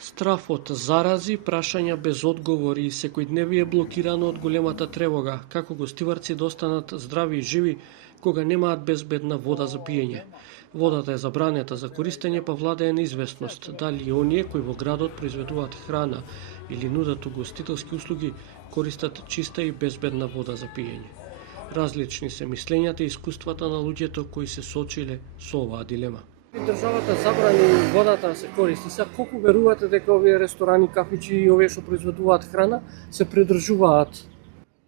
Страф од зарази, прашања без одговори и секојдневие блокирано од големата тревога, како гостиварци да останат здрави и живи кога немаат безбедна вода за пиење. Водата е забранета за користење, па владее неизвестност дали и оние кои во градот произведуваат храна или нудат угостителски услуги користат чиста и безбедна вода за пиење. Различни се мислењата и искуствата на луѓето кои се соочиле со оваа дилема. Државата забрани водата да се користи. Сега колку верувате дека овие ресторани, кафичи и овие што произведуваат храна се придржуваат?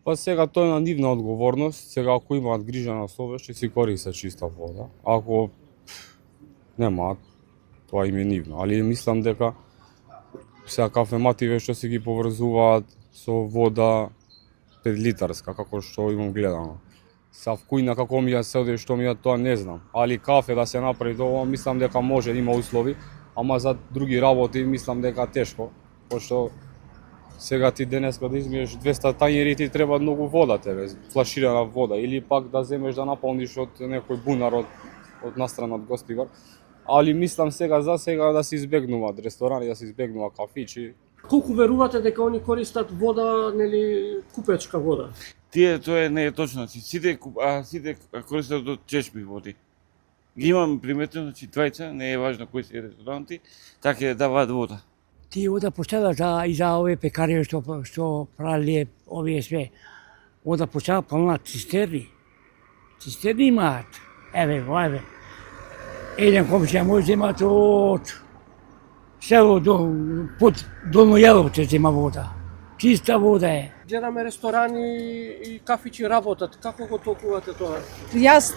Па сега тоа е на нивна одговорност. Сега ако имаат грижа на совест, ќе си користат чиста вода. Ако немаат, тоа им е нивно. Али мислам дека сега кафемативе што си ги поврзуваат со вода 5 литарска, како што имам гледано. Са вкујна како ми ја се оди, што ми ја тоа не знам. Али кафе да се направи тоа, мислам дека може, има услови, ама за други работи мислам дека тешко, пошто сега ти денеска да измиеш 200 тањери ти треба многу вода тебе, флаширана вода, или пак да земеш да наполниш од некој бунар од настрана од гостивар. Али мислам сега да се избегнуваат ресторани, да се избегнува кафичи. Колку верувате дека они користат вода, нели купечка вода? Тоа не е точно. Сите користат од чешми води. Ги имам приметено, двајца, не е важно кои се ресторанти, така ја даваат вода. Тие вода почела и за овие пекари што правиле овие све. Вода почела полна цистерни. Цистерни имаат. Еве. Еден комшија мој земаат од село под Долно Јеловче зема вода. Чиста вода е. Гледаме ресторани и кафичи работат. Како го толкувате тоа? Јас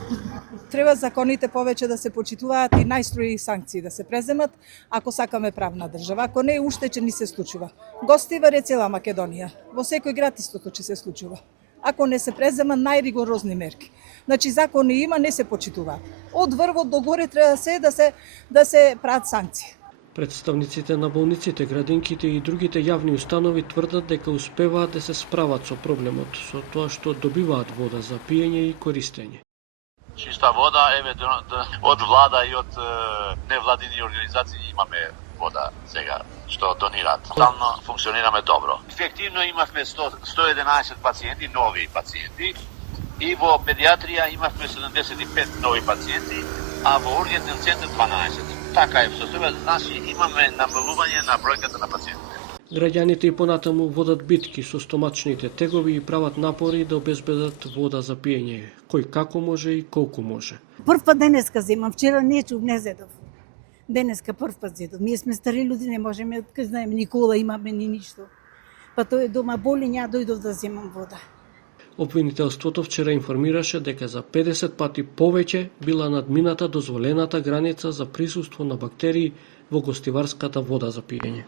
треба законите повеќе да се почитуваат и најстрои санкции да се преземат ако сакаме правна држава. Ако не, уште ќе ни се случува. Гостивар е цела Македонија. Во секој град истото ќе се случува. Ако не се презема најригорозни мерки. Значи закони има, не се почитуваат. Од врвот до горе треба да се прават санкции. Представниците на болниците, градинките и другите јавни установи тврдат дека успеваат да се справат со проблемот, со тоа што добиваат вода за пиење и користење. Чиста вода, од влада и од невладини организации имаме вода сега, што донираат. Стално функционираме добро. Ефективно имавме 111 пациенти, нови пациенти, и во педиатрија имавме 75 нови пациенти, а во ургентен центар 12. Така е состојбата, значи имаме намалување на бројката на пациентите. Граѓаните и понатаму водат битки со стомачните тегови и прават напори да обезбедат вода за пиење, кој како може и колку може. Прв пат денеска земам, вчера не зедов. Денеска прв пат зедов. Ние сме стари луѓе, не можеме, знаеме, ни кола имаме, ни ништо. Па тој дома боли, ја дојдов да земам вода. Обвинителството вчера информираше дека за 50 пати повеќе била надмината дозволената граница за присуство на бактерии во гостиварската вода за пиење.